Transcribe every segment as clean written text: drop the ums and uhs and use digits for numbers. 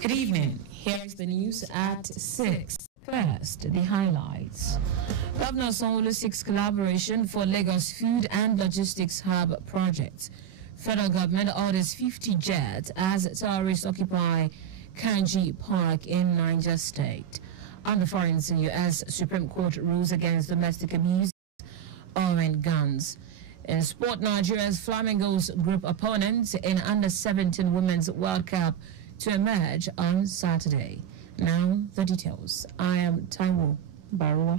Good evening. Here is the news at 6. First, the highlights. Governor Sanwo-Olu seeks collaboration for Lagos Food and Logistics Hub projects. Federal government orders 50 jets as terrorists occupy Kanji Park in Niger State. On the foreign scene, U.S. Supreme Court rules against domestic abuse, oil and guns. In sport, Nigeria's Flamingos group opponents in Under-17 Women's World Cup to emerge on Saturday. Now, the details. I am Taiwo Baruwa.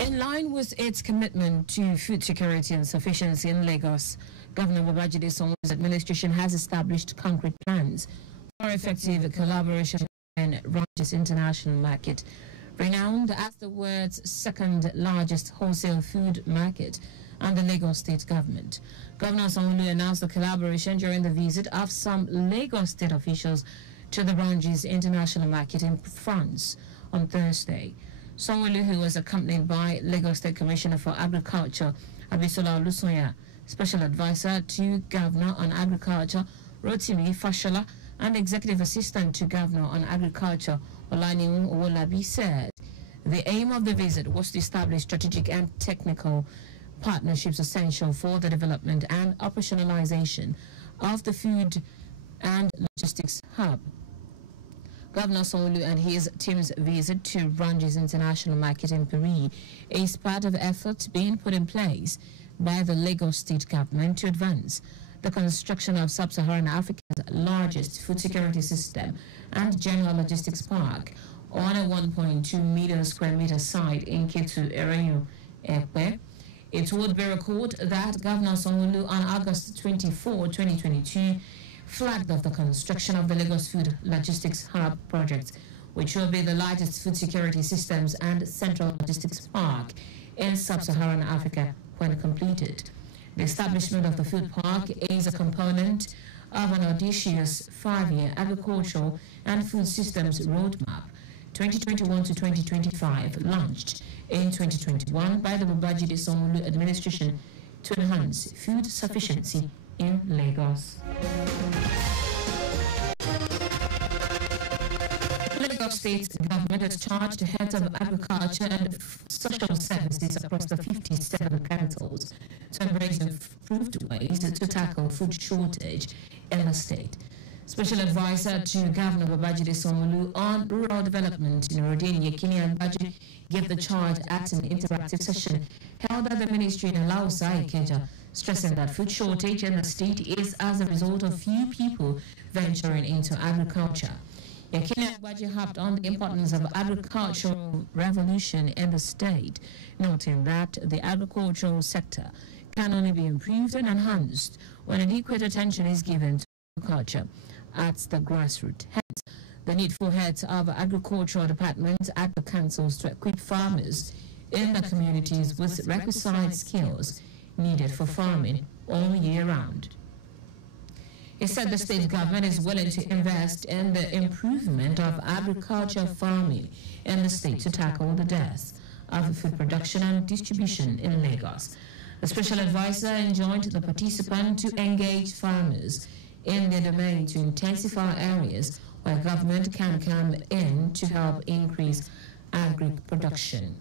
In line with its commitment to food security and sufficiency in Lagos, Governor Babajide Sanwo-Olu's administration has established concrete plans for effective collaboration in Ranches International Market, renowned as the world's second largest wholesale food market, and the Lagos State government. Governor Sanwo-Olu announced the collaboration during the visit of some Lagos State officials to the Ranches International Market in France on Thursday. Sanwo-Olu, who was accompanied by Lagos State Commissioner for Agriculture, Abisola Olusoya, Special Advisor to Governor on Agriculture, Rotimi Fashola, and Executive Assistant to Governor on Agriculture, Olaniun Owolabi, said the aim of the visit was to establish strategic and technical partnerships essential for the development and operationalization of the food and logistics hub. Governor Sanwo-Olu and his team's visit to Ranches International Market in Paris is part of efforts being put in place by the Lagos State government to advance the construction of Sub-Saharan Africa's largest food security system and general logistics park on a 1.2 million square meter site in Ketu, Erenyu, Ekpe. It would be recorded that Governor Sanwo-Olu on August 24, 2022, flagged off the construction of the Lagos Food Logistics Hub project, which will be the largest food security systems and central logistics park in Sub-Saharan Africa when completed. The establishment of the food park is a component of an audacious 5-year agricultural and food systems roadmap 2021 to 2025, launched in 2021 by the Babajide Sanwo-Olu administration to enhance food sufficiency in Lagos. Lagos State government has charged the heads of agriculture and social services across the 57 cantons to embrace improved ways to tackle food shortage in the state. Special Advisor to Governor Babajide Sanwo-Olu on Rural Development, Nuruddin Yekini Agbaje, gave the charge at an interactive session held at the ministry in Alausa, Ikeja, stressing that food shortage in the state is as a result of few people venturing into agriculture. Yekini Agbaje harped on the importance of agricultural revolution in the state, noting that the agricultural sector can only be improved and enhanced when adequate attention is given to agriculture at the grassroots. Hence, the need for heads of agricultural departments at the councils to equip farmers in the communities with requisite skills needed for farming all year round. He said the state government is willing to invest in the improvement of agriculture farming in the state to tackle the death of food production and distribution in Lagos. The special advisor enjoined the participant to engage farmers in their domain to intensify areas where government can come in to help increase agri-production.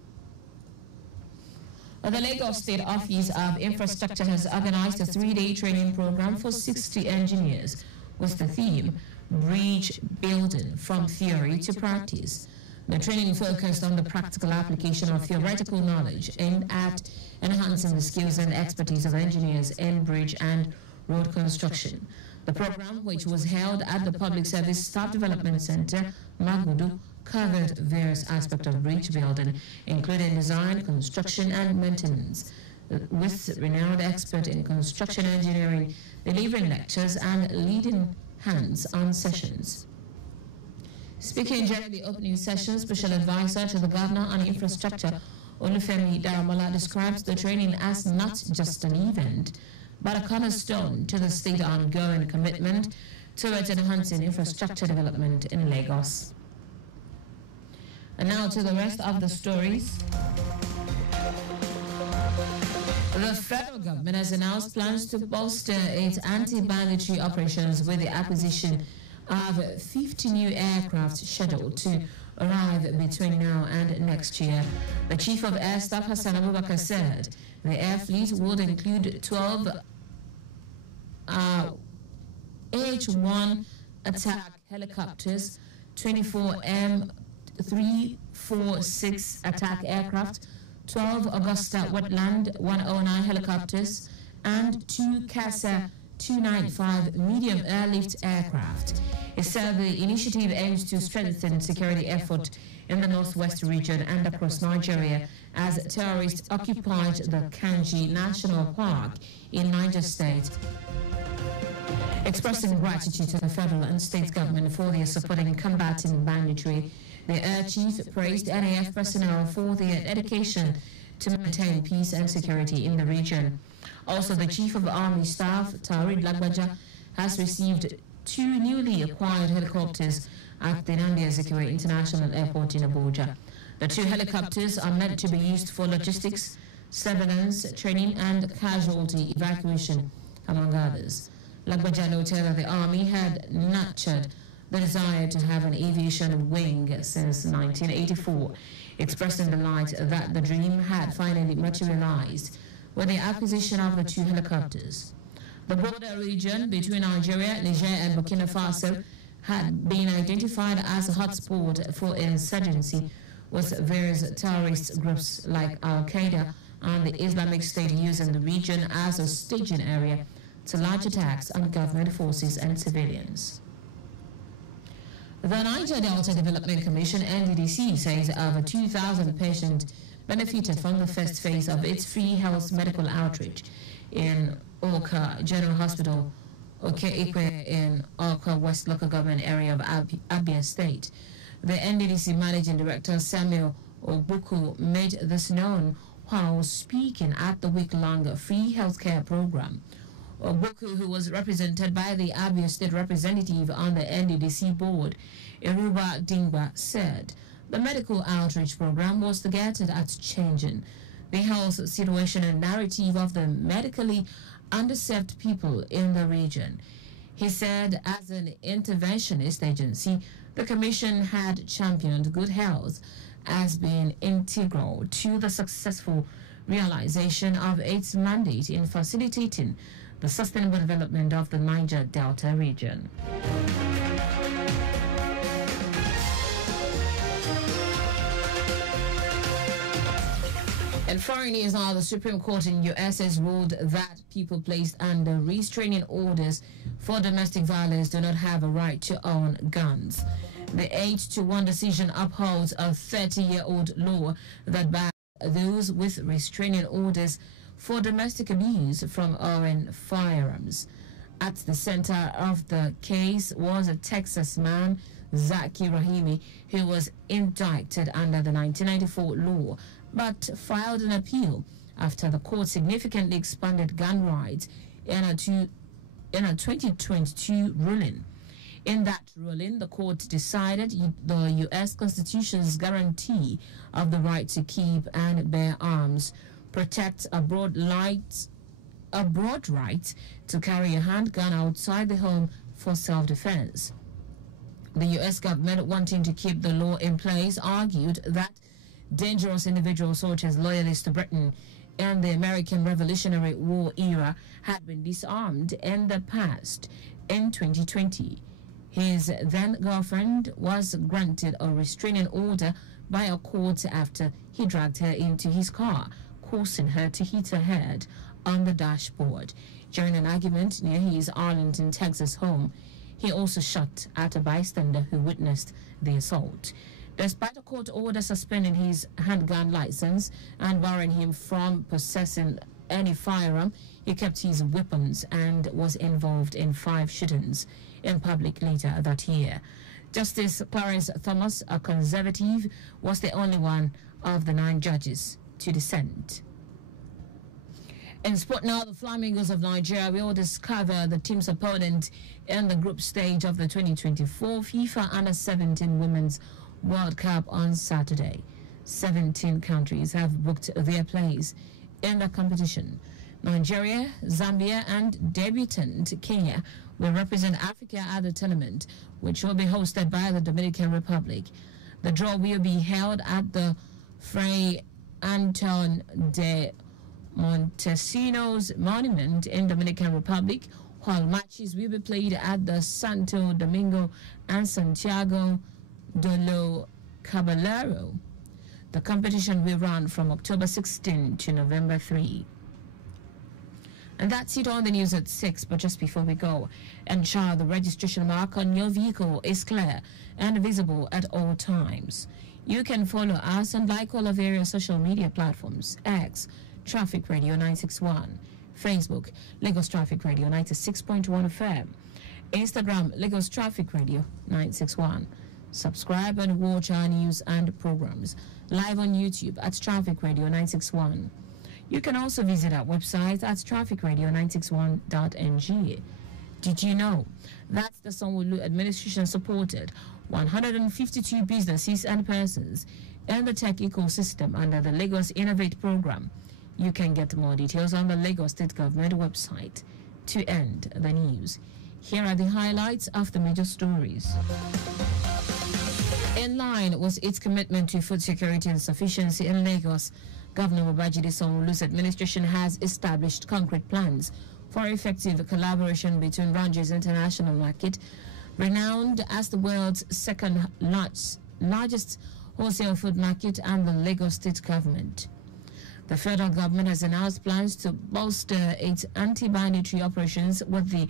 The Lagos State Office of Infrastructure has organized a 3-day training program for 60 engineers with the theme Bridge Building from Theory to Practice. The training focused on the practical application of theoretical knowledge aimed at enhancing the skills and expertise of engineers in bridge and road construction. The program, which was held at the Public Service Staff Development Center, Magudu, covered various aspects of bridge building, including design, construction, and maintenance, with renowned experts in construction engineering delivering lectures and leading hands-on sessions. Speaking during the opening session, Special Advisor to the Governor on Infrastructure, Olufemi Daramola, describes the training as not just an event, but a cornerstone to the state's ongoing commitment towards enhancing infrastructure development in Lagos. And now to the rest of the stories. The federal government has announced plans to bolster its anti-banditry operations with the acquisition of 50 new aircraft scheduled to arrive between now and next year. The Chief of Air Staff, Hassan Abubakar, said the air fleet would include 12 H-1 attack helicopters, 24 M346 attack aircraft, 12 Augusta Wetland 109 helicopters, and 2 CASA 295 medium airlift aircraft. It said the initiative aims to strengthen security effort in the northwest region and across Nigeria as terrorists occupied the Kanji National Park in Niger State. Expressing gratitude to the federal and state government for their support in combating banditry, the Air Chief praised NAF personnel for their dedication to maintain peace and security in the region. Also, the Chief of Army Staff, Taiwo Baruwa, has received 2 newly acquired helicopters at the Nnamdi Azikiwe International Airport in Abuja. The 2 helicopters are meant to be used for logistics, surveillance, training, and casualty evacuation, among others. Baruwa noted that the Army had nurtured the desire to have an aviation wing since 1984, expressing delight that the dream had finally materialized with the acquisition of the 2 helicopters. The border region between Nigeria, Niger, and Burkina Faso had been identified as a hotspot for insurgency, with various terrorist groups like Al-Qaeda and the Islamic State using the region as a staging area to large attacks on government forces and civilians. The Niger Delta Development Commission, NDDC, says over 2,000 patients benefited from the first phase of its free health medical outreach in Oka General Hospital, Oke-Ikwe, in Oka West Local Government area of Abia State. The NDDC Managing Director, Samuel Ogbuku, made this known while speaking at the week-long free healthcare program. Ogbuku, who was represented by the Abia State representative on the NDDC board, Iruba Dingba, said the medical outreach program was targeted at changing the health situation and narrative of the medically underserved people in the region. He said, as an interventionist agency, the Commission had championed good health as being integral to the successful realization of its mandate in facilitating the sustainable development of the Niger Delta region. And foreign news now, the Supreme Court in U.S. has ruled that people placed under restraining orders for domestic violence do not have a right to own guns. The 8-1 decision upholds a 30-year-old law that bans those with restraining orders for domestic abuse from owning firearms. At the center of the case was a Texas man, Zaki Rahimi, who was indicted under the 1994 law but filed an appeal after the court significantly expanded gun rights in a 2022 ruling. In that ruling, the court decided the U.S. Constitution's guarantee of the right to keep and bear arms protects a broad right to carry a handgun outside the home for self-defense. The U.S. government, wanting to keep the law in place, argued that dangerous individuals such as loyalists to Britain in the American Revolutionary War era had been disarmed in the past. In 2020, his then-girlfriend was granted a restraining order by a court after he dragged her into his car, causing her to hit her head on the dashboard. During an argument near his Arlington, Texas home, he also shot at a bystander who witnessed the assault. Despite a court order suspending his handgun license and barring him from possessing any firearm, he kept his weapons and was involved in 5 shootings in public later that year. Justice Clarence Thomas, a conservative, was the only one of the 9 judges to dissent. In sport now, the Flamingos of Nigeria will discover the team's opponent in the group stage of the 2024 FIFA Under-17 Women's World Cup on Saturday. 17 countries have booked their place in the competition. Nigeria, Zambia, and debutant Kenya will represent Africa at the tournament, which will be hosted by the Dominican Republic. The draw will be held at the Fray Anton de Montesinos Monument in Dominican Republic, while matches will be played at the Santo Domingo and Santiago de lo Caballero. The competition will run from October 16 to November 3. And that's it on the news at 6. But just before we go, ensure the registration mark on your vehicle is clear and visible at all times. You can follow us and like all of various social media platforms: X, Traffic Radio 961, Facebook, Lagos Traffic Radio 96.1 FM, Instagram, Lagos Traffic Radio 961. Subscribe and watch our news and programs live on YouTube at Traffic Radio 961. You can also visit our website at trafficradio961.ng. Did you know that the Sanwo-Olu administration supported 152 businesses and persons in the tech ecosystem under the Lagos Innovate program? You can get more details on the Lagos State Government website. To end the news, here are the highlights of the major stories. In line with its commitment to food security and sufficiency in Lagos, Governor Babajide Sanwo-Olu's administration has established concrete plans for effective collaboration between Ranges International Market, renowned as the world's second largest wholesale food market, and the Lagos State Government. The federal government has announced plans to bolster its anti-banditry operations with the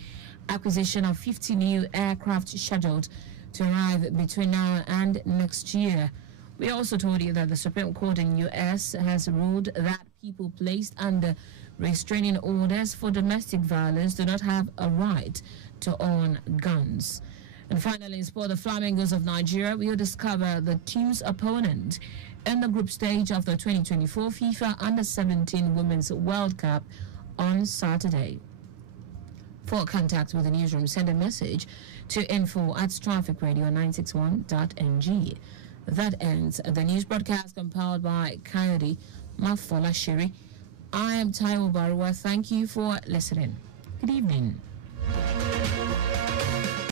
acquisition of 50 new aircraft scheduled to arrive between now and next year. We also told you that the Supreme Court in U.S. has ruled that people placed under restraining orders for domestic violence do not have a right to own guns. And finally, in sport, the Flamingos of Nigeria will discover the team's opponent in the group stage of the 2024 FIFA Under-17 Women's World Cup on Saturday. For contact with the newsroom, send a message to info@trafficradio961.ng. That ends the news broadcast compiled by Coyote Mafola Shiri. I am Taiwo Baruwa. Thank you for listening. Good evening.